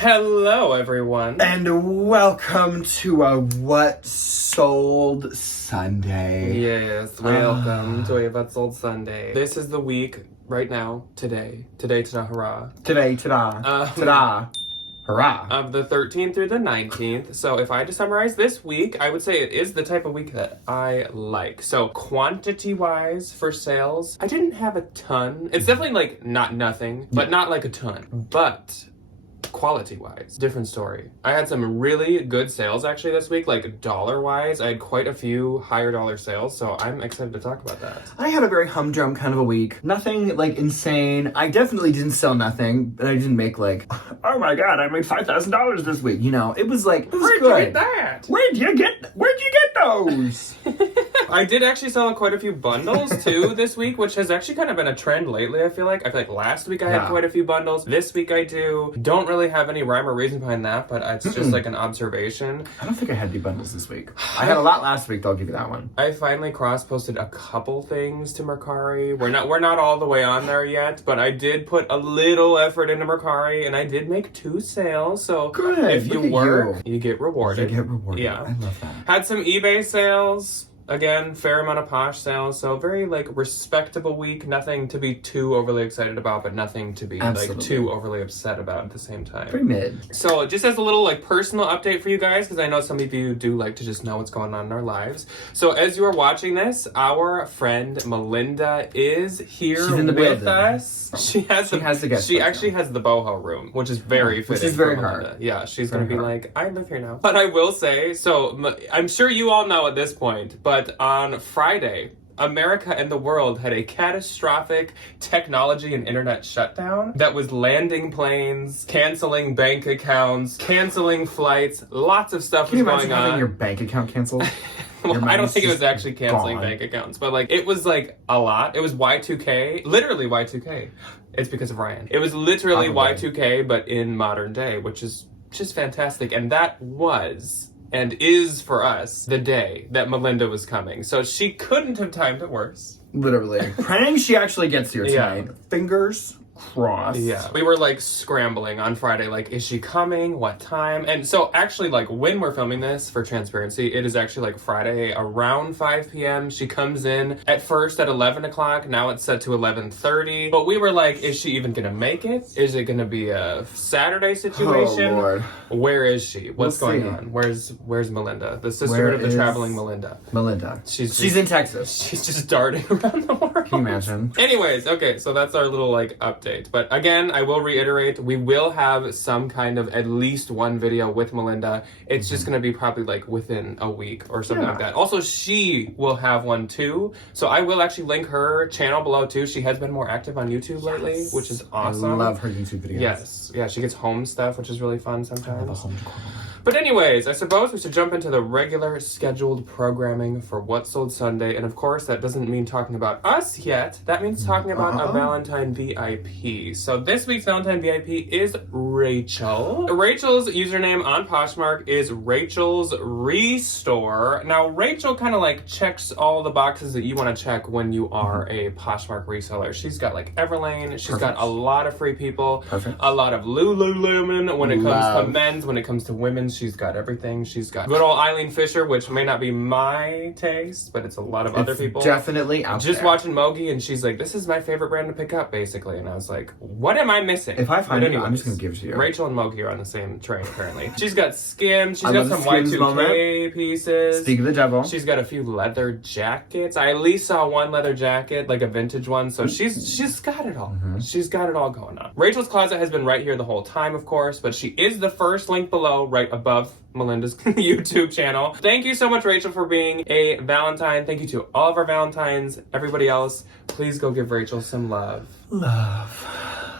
Hello, everyone. And welcome to a What Sold Sunday. Yes, welcome to a What Sold Sunday. This is the week right now, today, ta-da, hurrah. Today, ta-da, ta-da, hurrah. Of the 13th through the 19th. So if I had to summarize this week, I would say it is the type of week that I like. So quantity-wise for sales, I didn't have a ton. It's definitely like not nothing, but not like a ton. But quality-wise, different story. I had some really good sales actually this week, like dollar-wise. I had quite a few higher dollar sales, so I'm excited to talk about that. I had a very humdrum kind of a week. Nothing like insane. I definitely didn't sell nothing, but I didn't make like, oh my god, I made $5,000 this week. You know, it was like, it was Where'd good. you get that? Where'd you get those? I did actually sell quite a few bundles too this week, which has actually kind of been a trend lately, I feel like. Last week I had quite a few bundles. This week I do. Don't really have any rhyme or reason behind that, but it's just like an observation. I don't think I had any bundles this week. I had a lot last week, though, I'll give you that one. I finally cross-posted a couple things to Mercari. We're not all the way on there yet, but I did put a little effort into Mercari, and I did make 2 sales. So good. If you work, you get rewarded. You get rewarded. Yeah. I love that. Had some eBay sales. Again, fair amount of Posh sales, so very like respectable week. Nothing to be too overly excited about, but nothing to be like too overly upset about at the same time. Pretty mid. So just as a little like personal update for you guys, because I know some of you do like to just know what's going on in our lives. So as you are watching this, our friend Melinda is here with us. She actually has the boho room, which is very fitting. Which is very hard. Yeah, she's going to be like, I live here now. But I will say, so I'm sure you all know at this point, but on Friday, America and the world had a catastrophic technology and internet shutdown that was landing planes, canceling bank accounts, canceling flights, lots of stuff was going on. Can you imagine having your bank account canceled? Well, I don't think it was actually canceling bank accounts, but like it was like a lot. It was Y2K, literally Y2K. It's because of Ryan. It was literally Y2K, but in modern day, which is just fantastic. And that was and is for us the day that Melinda was coming. So she couldn't have timed it worse. Literally. Praying she actually gets here tonight. Yeah. Fingers crossed. Yeah. We were like scrambling on Friday, like, is she coming? What time? And so actually, like, when we're filming this, for transparency, it is actually like Friday around 5 p.m. She comes in at first at 11 o'clock. Now it's set to 11:30. But we were like, is she even gonna make it? Is it gonna be a Saturday situation? Oh, Lord. Where is she? What's going on? Where's Melinda? The sisterhood of the traveling Melinda. Melinda. She's in Texas. She's just darting around the world. Can you imagine? Anyways, okay, so that's our little like update. But again, I will reiterate, we will have some kind of at least one video with Melinda. It's just going to be probably like within a week or something like that. Also, she will have one too. So I will actually link her channel below too. She has been more active on YouTube lately, which is awesome. I love her YouTube videos. Yes. Yeah, she gets home stuff, which is really fun sometimes. I love a home decor. But anyways, I suppose we should jump into the regular scheduled programming for What Sold Sunday. And of course, that doesn't mean talking about us yet. That means talking about a Valentine VIP. So this week's Valentine VIP is Rachel. Rachel's username on Poshmark is Rachel's Restore. Now, Rachel kind of like checks all the boxes that you want to check when you are a Poshmark reseller. She's got like Everlane. She's got a lot of free people. A lot of Lululemon when it comes to men's, when it comes to women's. She's got everything. She's got good old Eileen Fisher, which may not be my taste, but it's a lot of other people. Definitely out Just there. watching Mogi, and she's like, this is my favorite brand to pick up, basically. And I was like, what am I missing? If I find it, I'm just going to give it to you. Rachel and Mogi are on the same train, apparently. She's got Skims. She's got some Y2K pieces. Speak of the devil. She's got a few leather jackets. I at least saw one leather jacket, like a vintage one. So she's got it all. She's got it all going on. Rachel's closet has been right here the whole time, of course, but she is the first link below, right above Melinda's YouTube channel. Thank you so much, Rachel, for being a Valentine. Thank you to all of our Valentines. Everybody else, please go give Rachel some love.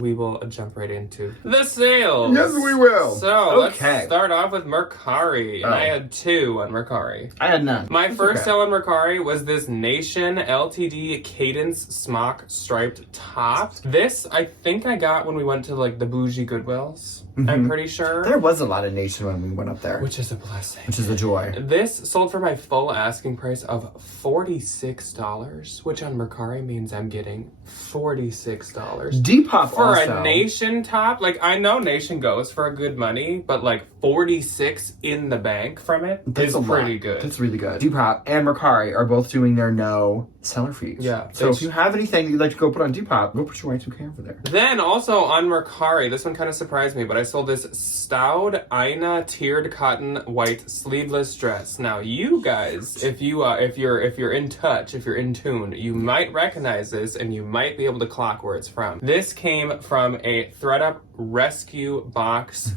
We will jump right into the sales. Yes, we will. So let's start off with Mercari. And I had 2 on Mercari. I had none. My first sale on Mercari was this Nation LTD Cadence Smock striped top. This, I think I got when we went to like the bougie Goodwills. I'm pretty sure. There was a lot of Nation when we went up there. Which is a blessing. Which is a joy. This sold for my full asking price of $46, which on Mercari means I'm getting $46. Depop also. a Nation top, like I know Nation goes for a good money, but like 46 in the bank from it is pretty good. That's really good. Depop and Mercari are both doing their no seller fees. Yeah. So if you have anything you'd like to go put on Depop, go put your Y2K over there. Then also on Mercari, this one kind of surprised me, but I sold this Staud Ina tiered cotton white sleeveless dress. Now you guys, if you're in touch, if you're in tune, you might recognize this and you might be able to clock where it's from. This came from a ThredUp rescue box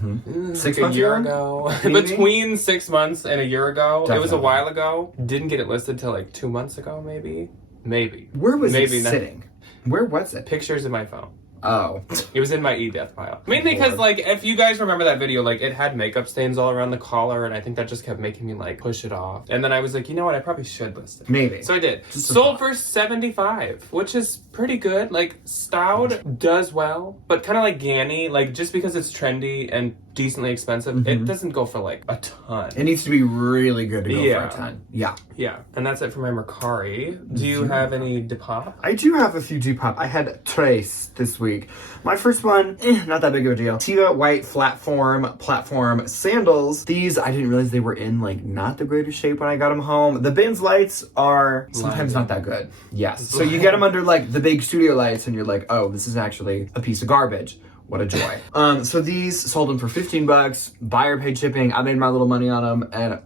6 a months year ago? ago. Maybe? Between 6 months and a year ago. It was a Definitely. while ago. Didn't get it listed till like 2 months ago, maybe. Where was Maybe it not. sitting? Where was it? Pictures in my phone. Oh. It was in my e-death pile. Mainly because, like, if you guys remember that video, like, it had makeup stains all around the collar, and I think that just kept making me, like, push it off. And then I was like, you know what, I probably should list it. Maybe. So I did. Just a Sold thought. for $75, which is pretty good. Like, Staud does well, but kind of like Ganny, like, just because it's trendy and decently expensive, it doesn't go for, like, a ton. It needs to be really good to go Yeah. for a ton. Yeah. Yeah, and that's it for my Mercari. Do you have any Depop? I do have a few Depop. I had Trace this week. My first one, not that big of a deal. Tia white platform sandals. These, I didn't realize they were in, like, not the greatest shape when I got them home. The bins lights are sometimes not that good. Yes. So you get them under, like, the big studio lights and you're like, oh, this is actually a piece of garbage. What a joy. So these sold them for $15. Buyer paid shipping. I made my little money on them and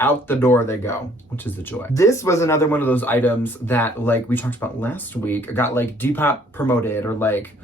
out the door they go, which is a joy. This was another one of those items that, like we talked about last week, got like Depop promoted or like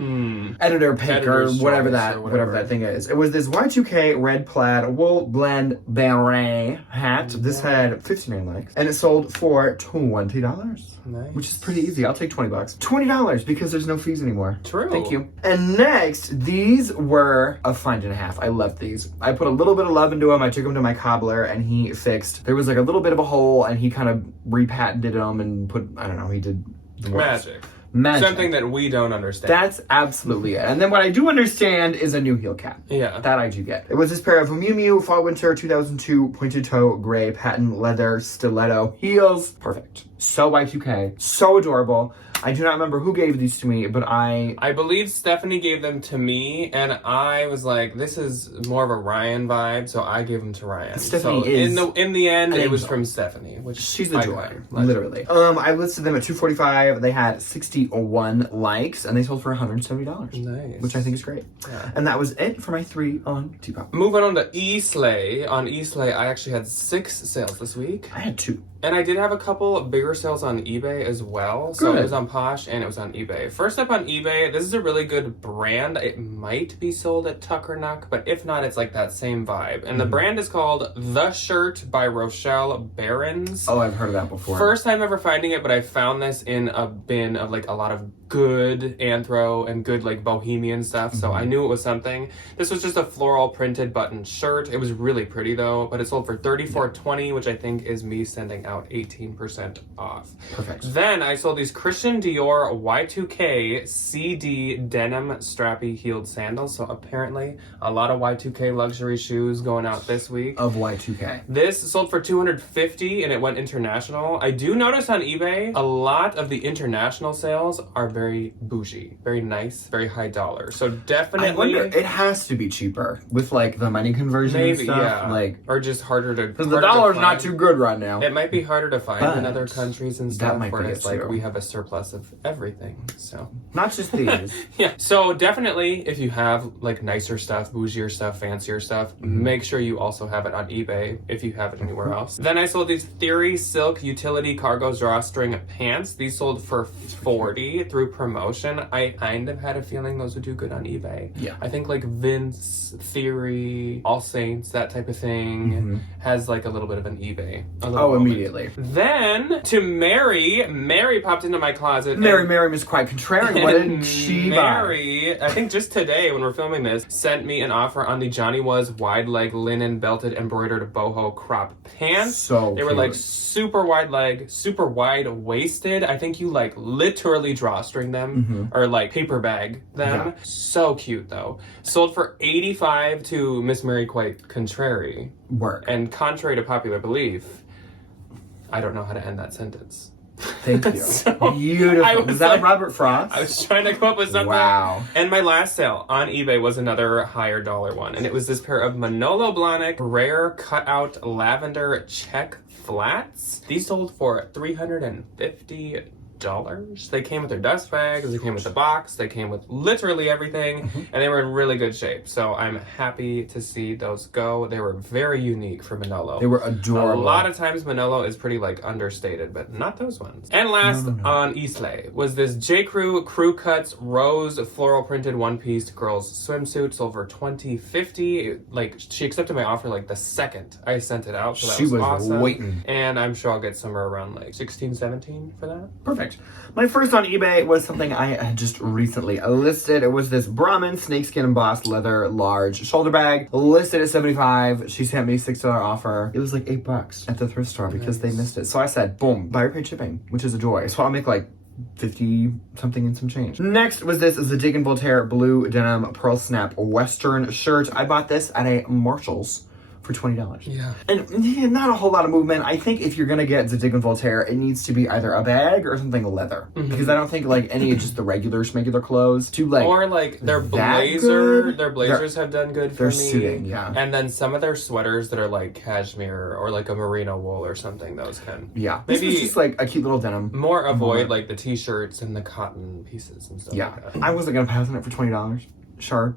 editor pick Editor's or whatever choice that or whatever that thing is. It was this Y2K red plaid wool blend beret hat. This had 59 likes and it sold for $20. Nice. Which is pretty easy. I'll take $20. $20 because there's no fees anymore. True. Thank you. And next, these were a find and a half. I love these. I put a little bit of love into them. I took them to my cobbler and he fixed. There was like a little bit of a hole and he kind of repatented them and put, I don't know, he did the works. Magic. Something that we don't understand. That's absolutely it. And then what I do understand is a new heel cap. Yeah. That I do get. It was this pair of Miu Miu Fall Winter 2002 pointed toe gray patent leather stiletto heels. Perfect. So Y2K. So adorable. I do not remember who gave these to me, but I believe Stephanie gave them to me, and I was like, this is more of a Ryan vibe, so I gave them to Ryan. Stephanie so is in the end, an it was angel. from Stephanie, which she's a I joy, admire. literally. I listed them at $245. They had 61 likes, and they sold for $170. Nice. Which I think is great. Yeah. And that was it for my 3 on Depop. Moving on to eSlay. On eSlay, I actually had 6 sales this week. I had 2. And I did have a couple bigger sales on eBay as well. So Good. it was on Posh and it was on eBay. First up on eBay, this is a really good brand. It might be sold at Tucker Nuck, but if not, it's like that same vibe. And the brand is called The Shirt by Rochelle Barons. Oh, I've heard of that before. First time ever finding it, but I found this in a bin of like a lot of good anthro and good like bohemian stuff, so I knew it was something. This was just a floral printed button shirt. It was really pretty though, but it sold for $34.20, which I think is me sending out 18% off. Perfect. Then I sold these Christian Dior Y2K CD denim strappy heeled sandals. So apparently a lot of Y2K luxury shoes going out this week. Of Y2K. This sold for $250 and it went international. I do notice on eBay a lot of the international sales are very bougie, very nice, very high dollar. So definitely, I wonder, it has to be cheaper with like the money conversion and maybe stuff. yeah, Like, or just harder to. because the dollar's not too good right now. It might be harder to find in But other countries and that stuff. might be Where it it's like too. we have a surplus of everything. So Not just these. yeah. So definitely, if you have like nicer stuff, bougier stuff, fancier stuff, make sure you also have it on eBay if you have it anywhere else. Then I sold these Theory Silk Utility Cargo Drawstring Pants. These sold for $40 through promotion. I kind of had a feeling those would do good on eBay. Yeah. I think like Vince, Theory, All Saints, that type of thing has like a little bit of an eBay. A little Oh, moment. immediately. Then to Mary popped into my closet. Mary Miss Quite Contrarian. What did she buy? Mary, I think just today when we're filming this, sent me an offer on the Johnny Was wide leg linen belted embroidered boho crop pants. So they were cute. like super wide leg, super wide waisted. I think you like literally drawstring them or like paper bag them. Yeah. So cute though. Sold for $85 to Miss Mary Quite Contrary. Work. And contrary to popular belief, I don't know how to end that sentence. Thank you. So, Beautiful. Was that like, a Robert Frost? I was trying to come up with something. Wow. And my last sale on eBay was another higher dollar one. And it was this pair of Manolo Blahnik rare cutout lavender check flats. These sold for $350. They came with their dust bags, they came with the box, they came with literally everything, and they were in really good shape. So I'm happy to see those go. They were very unique for Manolo. They were adorable. A lot of times Manolo is pretty like understated, but not those ones. And last on Islay was this J. Crew Crew Cuts rose floral printed one piece girls swimsuit, sold for $20.50. Like she accepted my offer like the second I sent it out, so that She was awesome. waiting. And I'm sure I'll get somewhere around like 16, 17 for that. Perfect. My first on eBay was something I had just recently listed. It was this Brahmin snakeskin embossed leather large shoulder bag, listed at $75. She sent me a $6 offer. It was like $8 at the thrift store because they missed it. So I said, boom, buyer paid shipping, which is a joy. So I'll make like 50 something and some change. Next was this is a Dig and Voltaire blue denim pearl snap western shirt. I bought this at a Marshall's for $20. Yeah. And not a whole lot of movement. I think if you're gonna get Zadig and Voltaire, it needs to be either a bag or something leather. Because I don't think like any of just the regular clothes to like or like their blazers have done good for They're me. suiting, yeah. And then some of their sweaters that are like cashmere or like a merino wool or something, those can. Yeah. Maybe This was just like a cute little denim. more avoid like the t-shirts and the cotton pieces and stuff like that. I wasn't gonna pass on it for $20. Sure.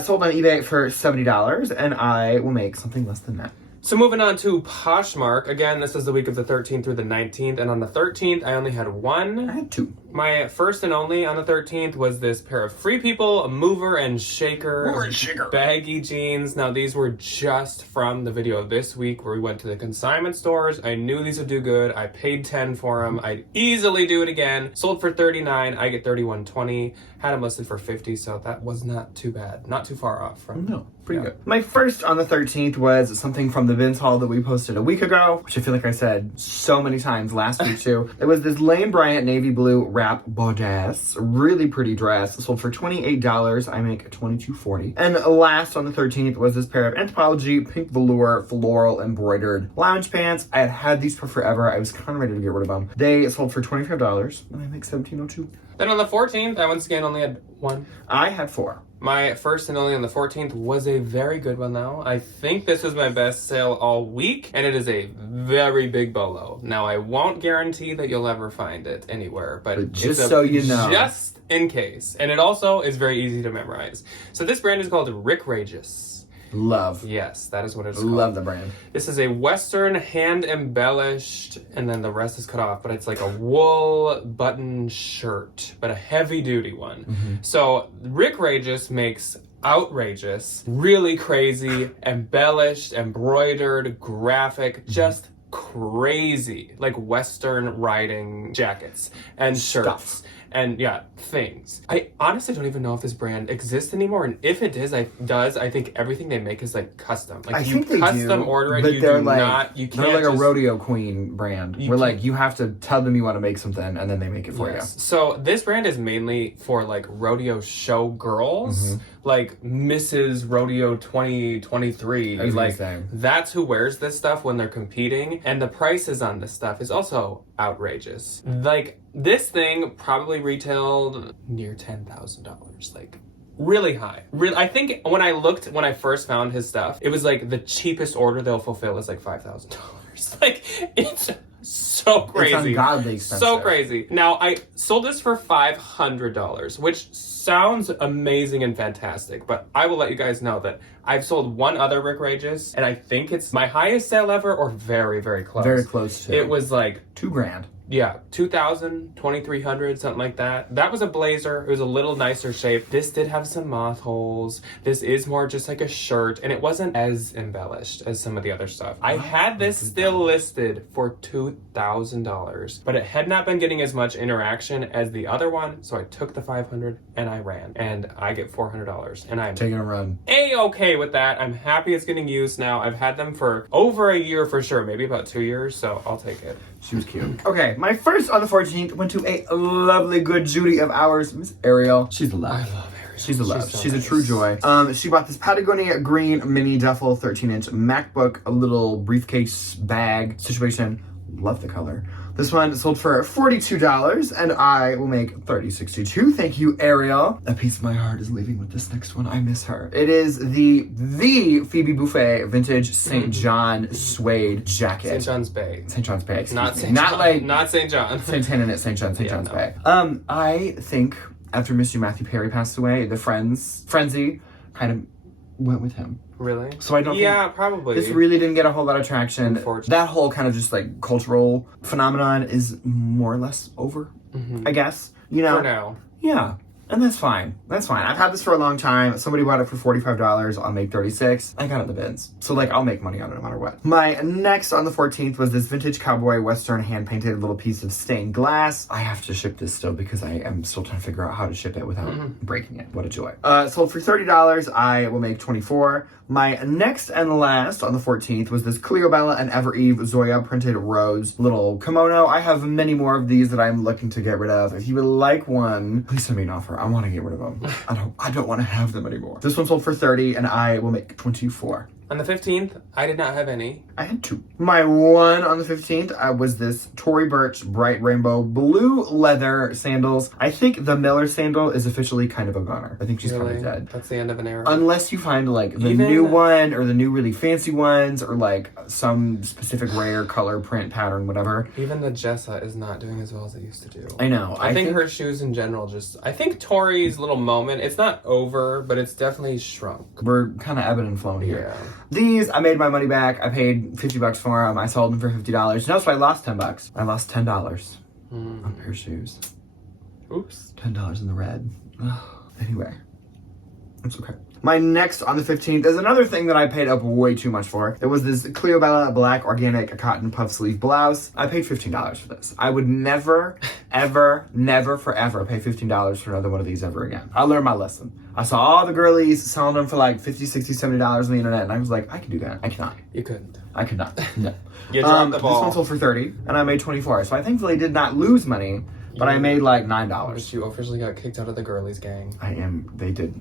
Sold on eBay for $70, and I will make something less than that. So moving on to Poshmark. Again, this is the week of the 13th through the 19th, and on the 13th, I only had one. I had two. My first and only on the 13th was this pair of Free People Mover and Shaker baggy jeans. Now, these were just from the video of this week where we went to the consignment stores. I knew these would do good. I paid $10 for them. I'd easily do it again. Sold for $39. I get $31.20. Had them listed for $50, so that was not too bad. Not too far off from. No, pretty good. My first on the 13th was something from the Vince haul that we posted a week ago, which I feel like I said so many times last week too. It was this Lane Bryant navy blue wrap bodice, really pretty dress, sold for $28. I make $22.40. And last on the 13th was this pair of Anthropologie pink velour floral embroidered lounge pants. I had had these for forever. I was kind of ready to get rid of them. They sold for $25, and I make $17.02. Then on the 14th, I once again only had one. I had four. My first and only on the 14th was a very good one, though. I think this was my best sale all week, and it is a very big bolo. Now, I won't guarantee that you'll ever find it anywhere, but just so you know. Just in case. And it also is very easy to memorize. So this brand is called Rick Rageous. Love. Yes, that is what it's called. Love the brand. This is a Western hand embellished, and then the rest is cut off, but it's like a wool button shirt, but a heavy duty one. So Rick Rageous makes outrageous, really crazy, embellished, embroidered, graphic, just crazy, like Western riding jackets and shirts. And yeah, things. I honestly don't even know if this brand exists anymore, and if it does, I think everything they make is like custom. Like I you think they custom do, order it, but you they're do like, not. You can't. They're like just, a rodeo queen brand, where like you have to tell them you want to make something, and then they make it for you. So this brand is mainly for like rodeo show girls, like Mrs. Rodeo 2023. Like that's who wears this stuff when they're competing, and the prices on this stuff is also outrageous. Like this thing probably retailed near $10,000. Like really high. I think when I first found his stuff, it was like the cheapest order they'll fulfill is like $5,000. Like it's so crazy. It's ungodly expensive. So crazy. Now I sold this for $500, which sounds amazing and fantastic, but I will let you guys know that I've sold one other Rick Rageous, and I think it's my highest sale ever, or very, very close. Very close to. It was like $2,000. Yeah, 2,000, 2,300, something like that. That was a blazer. It was a little nicer shape. This did have some moth holes. This is more just like a shirt, and it wasn't as embellished as some of the other stuff. I had this still listed for $2,000, but it had not been getting as much interaction as the other one, so I took the $500 and I ran, and I get $400, and I'm taking a run. A-okay with that. I'm happy it's getting used now. I've had them for over a year for sure, maybe about 2 years, so I'll take it. She was cute. Okay, my first on the 14th went to a lovely good Judy of ours, Miss Ariel. She's a love. I love Ariel. She's a love. She's a true joy. She bought this Patagonia green mini duffel 13-inch MacBook, a little briefcase bag situation. Love the color. This one sold for $42, and I will make $30.62. Thank you, Ariel. A piece of my heart is leaving with this next one. I miss her. It is the Phoebe Buffet vintage St. John suede jacket. St. John's Bay. St. John's Bay, excuse Not me. St. Not John. like Not St. John. St. Helena, St. John's no. Bay. I think after Mr. Matthew Perry passed away, the frenzy kind of went with him. Really? So I don't think probably. this really didn't get a whole lot of traction. That whole kind of just like cultural phenomenon is more or less over, I guess. You know? For now. Yeah. And that's fine. That's fine. I've had this for a long time. Somebody bought it for $45. I'll make $36. I got it in the bins. So, like, I'll make money on it no matter what. My next on the 14th was this vintage cowboy western hand-painted little piece of stained glass. I have to ship this still because I am still trying to figure out how to ship it without breaking it. What a joy. Sold for $30. I will make $24. My next and last on the 14th was this Cleobella and Ever Eve Zoya printed rose little kimono. I have many more of these that I'm looking to get rid of. If you would like one, please send me an offer. I want to get rid of them. I don't want to have them anymore. This one sold for $30 and I will make $24. On the 15th, I did not have any. I had 2. My one on the 15th was this Tory Burch bright rainbow blue leather sandals. I think the Miller sandal is officially kind of a goner. I think she's kind of dead. That's the end of an era. Unless you find like the new one or the new really fancy ones or like some specific rare color, print, pattern, whatever. Even the Jessa is not doing as well as it used to do. I know. I think her shoes in general I think Tori's little moment, it's not over, but it's definitely shrunk. We're kind of ebbing and flowing here. Yeah. These, I made my money back. I paid $50 for them. I sold them for $50. No, so I lost $10. I lost $10 on a pair of shoes. Oops. $10 in the red. Anyway, it's okay. My next on the 15th is another thing that I paid up way too much for. It was this Cleobella black organic cotton puff sleeve blouse. I paid $15 for this. I would never, ever, never, forever pay $15 for another one of these ever again. I learned my lesson. I saw all the girlies selling them for like $50, $60, $70 on the internet, and I was like, I can do that. I cannot. You couldn't. I could not. No. You dropped the ball. This one sold for $30, and I made $24. So I thankfully did not lose money, but I made like $9. But you officially got kicked out of the girlies gang. They did.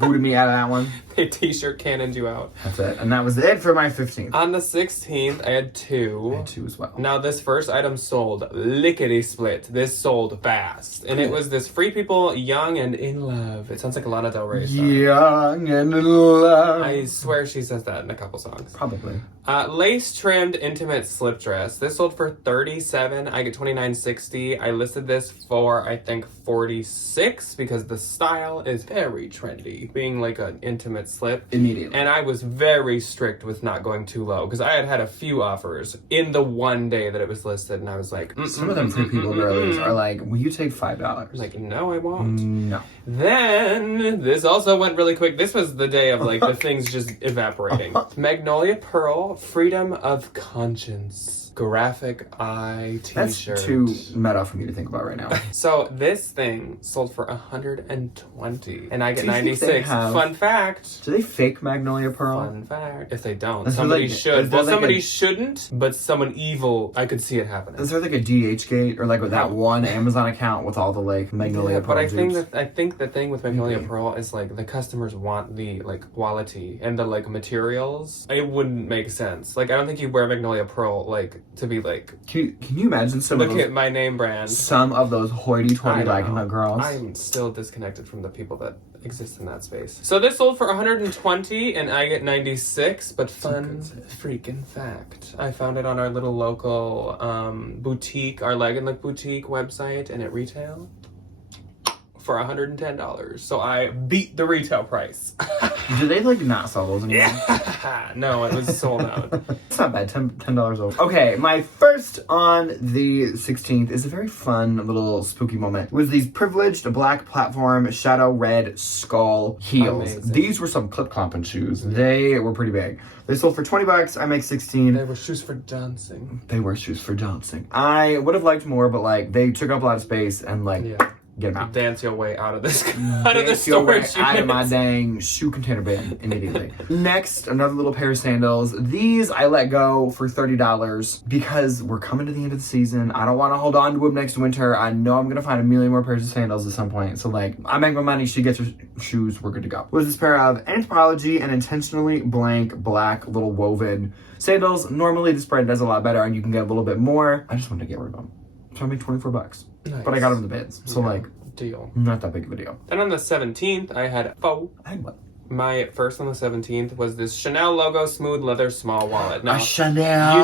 Booted me out of that one. They t-shirt cannoned you out. That's it. And that was it for my 15th. On the 16th, I had 2. I had 2 as well. Now, this first item sold lickety-split. This sold fast. And it was this Free People Young and in Love. It sounds like a Lana Del Rey song. Young and in love. I swear she says that in a couple songs. Probably. Lace-trimmed intimate slip dress. This sold for $37. I get $29.60. I listed this for, I think, $46 because the style is very trendy. Being like an intimate slip. Immediately. And I was very strict with not going too low because I had a few offers in the one day that it was listed, and I was like, some of them Free People girlies are like, will you take $5? Like, no, I won't. No. Then this also went really quick. This was the day of like the things just evaporating. Magnolia Pearl Freedom of Conscience graphic eye t-shirt. That's too meta for me to think about right now. So this thing sold for $120 and I get Do you think they 96. have- Fun fact. Do they fake Magnolia Pearl? Fun fact. If they don't, Is there somebody like- should. is there Well, like somebody a- shouldn't, but someone evil, I could see it happening. Is there like a DH gate or like with that one Amazon account with all the like Magnolia Pearl But I think dupes? the thing with Magnolia Maybe. Pearl is like the customers want the like quality and the like materials. It wouldn't make sense. Like I don't think you wear Magnolia Pearl like to be like Can you imagine some look of those, at my name brand. some of those hoity-toity I like know. girls? I'm still disconnected from the people that exist in that space. So this sold for $120 and I get 96, but fun freaking fact. I found it on our little local boutique, our Leg and Look boutique website, and it retailed for $110. So I beat the retail price. Do they like not sell those anymore? Yeah. No, it was sold out. It's not bad. $10 over. Okay, my first on the 16th is a very fun little spooky moment. It was these privileged black platform shadow red skull heels. Amazing. These were some clip-clomping shoes. They were pretty big. They sold for $20. I make 16. They were shoes for dancing. They were shoes for dancing. I would have liked more, but like they took up a lot of space and like get them out. Dance your way out of this Your way storage out of my units. dang shoe container bin immediately. Next, another little pair of sandals. These I let go for $30 because we're coming to the end of the season. I don't want to hold on to them next winter. I know I'm gonna find a million more pairs of sandals at some point. So like, I make my money, she gets her shoes, we're good to go. Was this pair of Anthropologie and Intentionally Blank black little woven sandals. Normally this brand does a lot better and you can get a little bit more. I just wanted to get rid of them. So I made $24. Nice. But I got them in the bins. So like, deal. not that big of a deal. Then on the 17th, I had faux. I had what? My first on the 17th was this Chanel logo smooth leather small wallet. Now, A Chanel.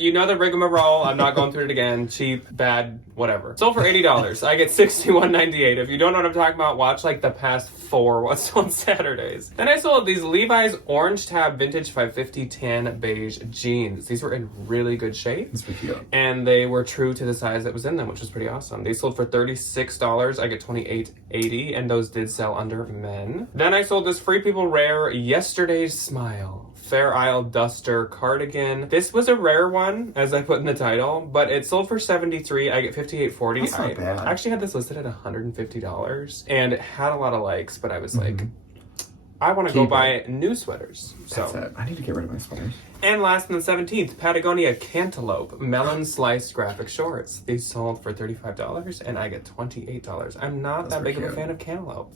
you know the rigmarole. I'm not going through it again. Cheap, bad, whatever. Sold for $80. I get $61.98. If you don't know what I'm talking about, watch like the past 4 What's on Saturdays. Then I sold these Levi's Orange Tab Vintage 550 Tan Beige jeans. These were in really good shape. That's pretty cute. And they were true to the size that was in them, which was pretty awesome. They sold for $36. I get $28.80, and those did sell under men. Then I sold this Free People Rare Yesterday's Smile Fair Isle Duster cardigan. This was a rare one, as I put in the title, but it sold for $73. I get $58.40. That's not bad. I actually had this listed at $150, and it had a lot of likes, but I was like, I want to go Keep buy new sweaters. That's So. it. I need to get rid of my sweaters. And last on the 17th, Patagonia Cantaloupe Melon Sliced Graphic Shorts. These sold for $35, and I get $28. I'm not that big of a fan of cantaloupe.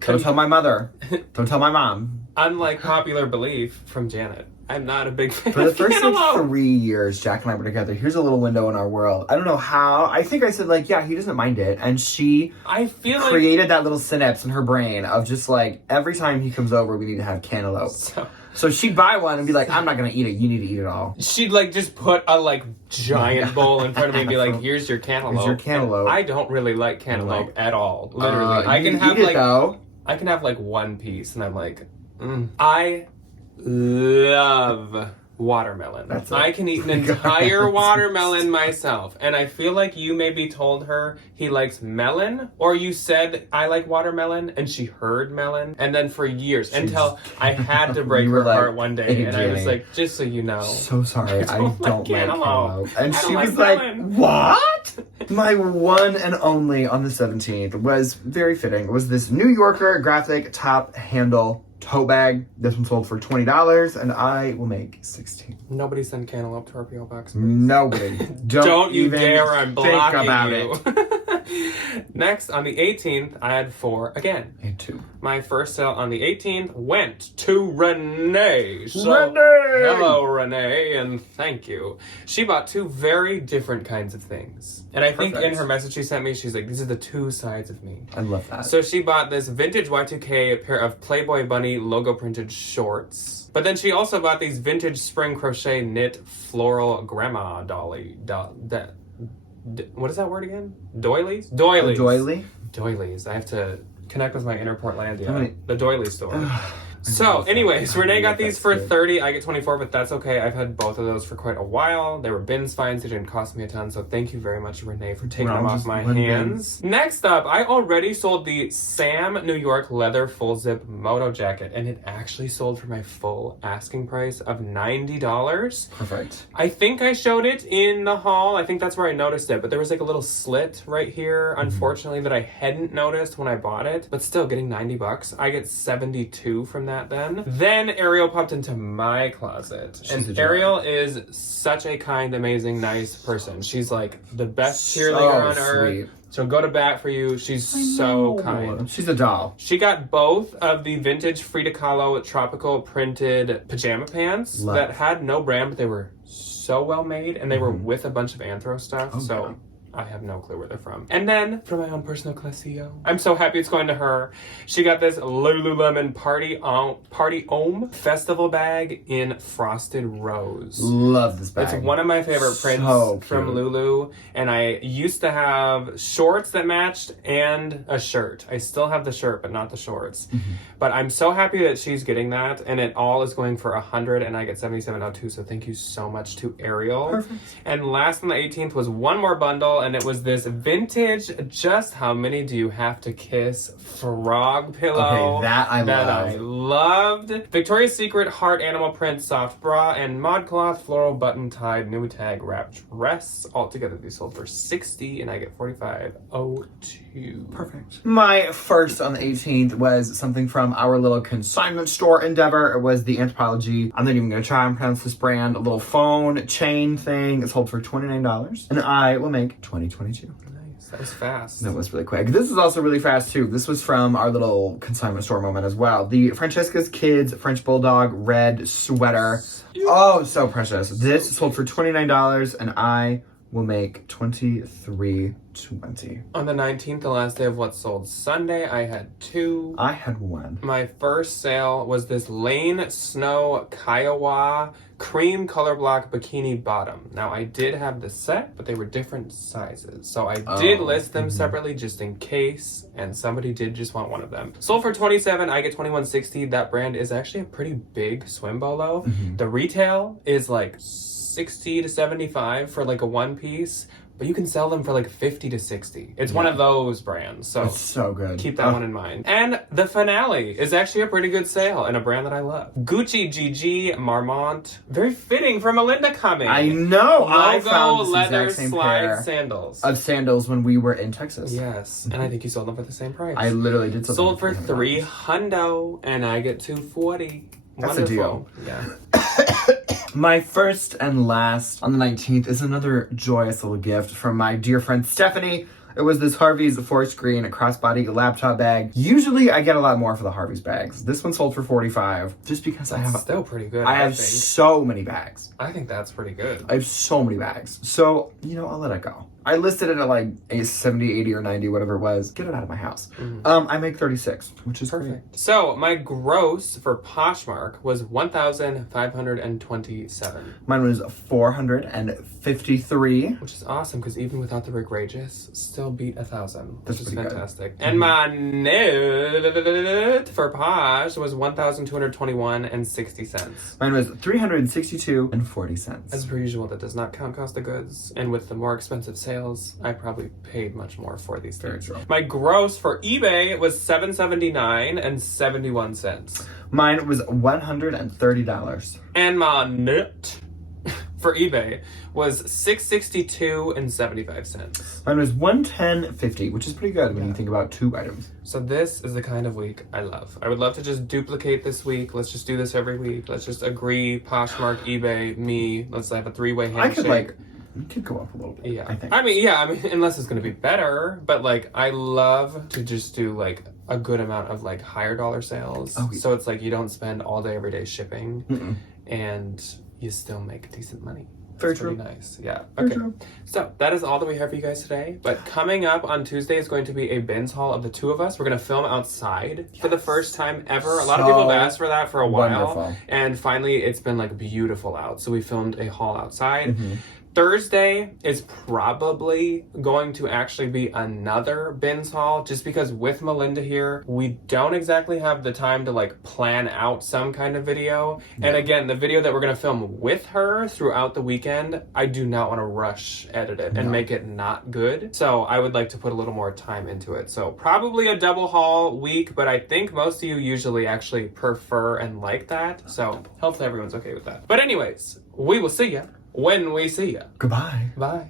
Don't tell my mother. Don't tell my mom. Unlike popular belief from Janet, I'm not a big fan For the of first cantaloupe. 3 years, Jack and I were together. Here's a little window in our world. I don't know how. I think I said, like, yeah, he doesn't mind it. And she I feel like created that little synapse in her brain of just like, every time he comes over, we need to have cantaloupe. So she'd buy one and be like, I'm not going to eat it. You need to eat it all. she'd like just put a like giant bowl in front of me and be like, "Here's your cantaloupe." Here's your cantaloupe. And I don't really like cantaloupe Like, at all. Literally, I you can eat have it, like though. I can have like one piece, and I'm like, I love watermelon. That's it. I can eat an entire watermelon myself. And I feel like you maybe told her he likes melon, or you said I like watermelon, and she heard melon. And then for years, until I had to break You her were like, heart one day, "Hey, and I was Jenny, like, just so you know. So sorry, I don't like cantaloupe. And I don't she like was like, melon. what? My one and only on the 17th was very fitting. It was this New Yorker graphic top handle tote bag. This one sold for $20, and I will make $16. Nobody send cantaloupe to our P.O. box. Nobody. Don't you even dare, I'm think blocking about you. it. Next, on the 18th, I had 4 again. Me too. My first sale on the 18th went to Renee. So, Renee! hello, Renee, and thank you. She bought 2 very different kinds of things. And I think in Perfect. her message she sent me, she's like, these are the 2 sides of me. I love that. So she bought this vintage Y2K pair of Playboy Bunny logo printed shorts. But then she also bought these vintage spring crochet knit floral grandma what is that word again? Doilies? Doilies. Doily? Doilies. I have to connect with my inner Portlandia. How many- The doily store. So, anyways, Renee got these for $30. I get $24, but that's okay. I've had both of those for quite a while. They were bins finds. They didn't cost me a ton, so thank you very much, Renee, for taking them off my hands. Next up, I already sold the Sam New York leather full zip moto jacket, and it actually sold for my full asking price of $90. Perfect. I think I showed it in the haul. I think that's where I noticed it, but there was like a little slit right here, unfortunately, that I hadn't noticed when I bought it, but still getting $90. I get 72 from that then. Then Ariel popped into my closet. She's a And gem. Ariel is such a kind, amazing, nice person. She's like the best cheerleader on earth. Sweet. She'll go to bat for you. She's so kind. She's a doll. She got both of the vintage Frida Kahlo tropical printed pajama pants Love. that had no brand, but they were so well made, and they were with a bunch of anthro stuff. Oh, so God. I have no clue where they're from. And then for my own personal classio, I'm so happy it's going to her. She got this Lululemon Party Om festival bag in frosted rose. Love this bag. It's one of my favorite prints So from cute. Lulu, and I used to have shorts that matched and a shirt. I still have the shirt, but not the shorts. But I'm so happy that she's getting that, and it all is going for $100, and I get $77 now too. So thank you so much to Ariel. Perfect. And last on the 18th was one more bundle. sale, and it was this vintage, just how many do you have to kiss frog pillow. Okay, that I loved. Victoria's Secret heart animal print soft bra and ModCloth floral button tied new tag wrapped dress. Altogether, these sold for $60, and I get $45.02. Perfect. My first on the 18th was something from our little consignment store endeavor. It was the Anthropology, I'm not even gonna try and pronounce this brand, a little phone chain thing. It sold for $29, and I will make $20.22. That was fast. That was really quick. This is also really fast too. This was from our little consignment store moment as well. The Francesca's Kids French Bulldog red sweater. Oh, so precious. This sold for $29, and I will make $23.20. On the 19th, the last day of What Sold Sunday, I had 2. I had 1. My first sale was this Lane Snow Kiowa cream color block bikini bottom. Now, I did have the set, but they were different sizes. So I did list them separately just in case, and somebody did just want one of them. Sold for $27, I get $21.60. That brand is actually a pretty big swim bolo. The retail is like $60 to $75 for like a one piece, but you can sell them for like $50 to $60. It's one of those brands, so it's so good. Keep that one in mind. And the finale is actually a pretty good sale and a brand that I love. Gucci GG Marmont, very fitting for Melinda coming. I know. I Logo found this leather exact same slide pair sandals of sandals when we were in Texas. Yes, and I think you sold them for the same price. I literally did. Sold for $300, and I get $240. That's Wonderful. a deal. Yeah. My first and last on the 19th is another joyous little gift from my dear friend Stephanie. It was this Harvey's forest green crossbody laptop bag. Usually I get a lot more for the Harvey's bags. This one sold for $45 just because I have still pretty good. I have think. so many bags. I think that's pretty good. I have so many bags. So, I'll let it go. I listed it at like 70, 80, or 90, whatever it was. Get it out of my house. I make 36, which is perfect. Great. So my gross for Poshmark was $1,527. Mine was 453, which is awesome because even without the Regracious, still beat 1,000. That's which is pretty fantastic. And my net for Posh was $1,221.60. Mine was $362.40. As per usual, that does not count cost of goods. And with the more expensive sales, I probably paid much more for these things. Very true. My gross for eBay was $779.71. Mine was $130. And my net for eBay was $662.75. Mine was $110.50, which is pretty good when you think about 2 items. So this is the kind of week I love. I would love to just duplicate this week. Let's just do this every week. Let's just agree, Poshmark, eBay, me. Let's have a 3-way handshake. You could go up a little bit, yeah. I think. I mean, unless it's going to be better. But, I love to just do, a good amount of, higher dollar sales. Oh, yeah. So it's you don't spend all day, every day shipping. And you still make decent money. Very It's true. Pretty nice. Yeah. Very Okay. true. So that is all that we have for you guys today. But coming up on Tuesday is going to be a bins haul of the 2 of us. We're going to film outside for the first time ever. A lot of people have asked for that for a while. Wonderful. And finally, it's been beautiful out. So we filmed a haul outside. Thursday is probably going to actually be another bins haul, just because with Melinda here, we don't exactly have the time to plan out some kind of video. And again, the video that we're going to film with her throughout the weekend, I do not want to rush edit it and make it not good. So I would like to put a little more time into it. So probably a double haul week, but I think most of you usually actually prefer and like that. So hopefully everyone's okay with that. But anyways, we will see ya when we see ya. Goodbye. Bye.